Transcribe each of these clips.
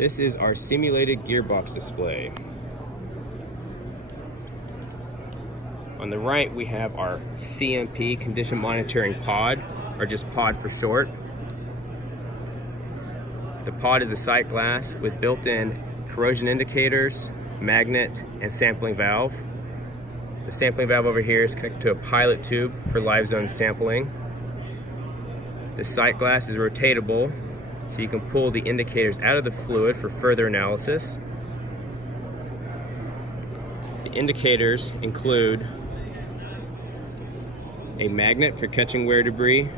This is our simulated gearbox display. On the right, we have our CMP, condition monitoring pod, or just pod for short. The pod is a sight glass with built-in corrosion indicators, magnet, and sampling valve. The sampling valve over here is connected to a pilot tube for live zone sampling. The sight glass is rotatable, so you can pull the indicators out of the fluid for further analysis. The indicators include a magnet for catching wear debris,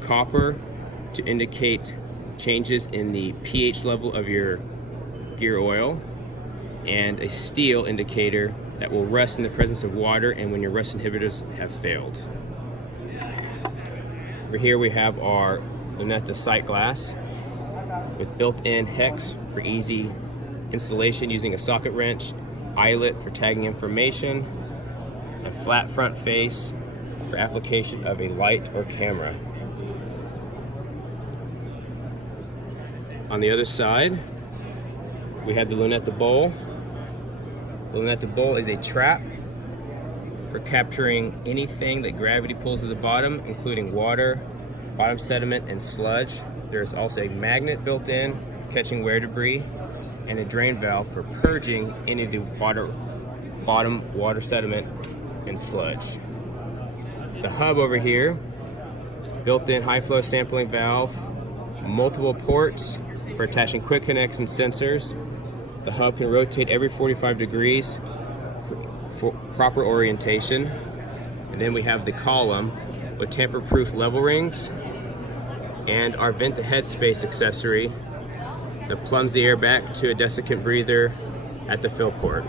copper to indicate changes in the pH level of your gear oil, and a steel indicator that will rust in the presence of water and when your rust inhibitors have failed. Over here we have our Luneta sight glass with built-in hex for easy installation using a socket wrench, eyelet for tagging information, a flat front face for application of a light or camera. On the other side, we have the Luneta bowl. The Luneta bowl is a trap for capturing anything that gravity pulls to the bottom, including water, bottom sediment, and sludge. There is also a magnet built in, catching wear debris, and a drain valve for purging any of the bottom water sediment and sludge. The hub over here, built-in high flow sampling valve, multiple ports for attaching quick connects and sensors. The hub can rotate every 45 degrees for proper orientation. And then we have the column with tamper-proof level rings and our vent to headspace accessory that plumbs the air back to a desiccant breather at the fill port.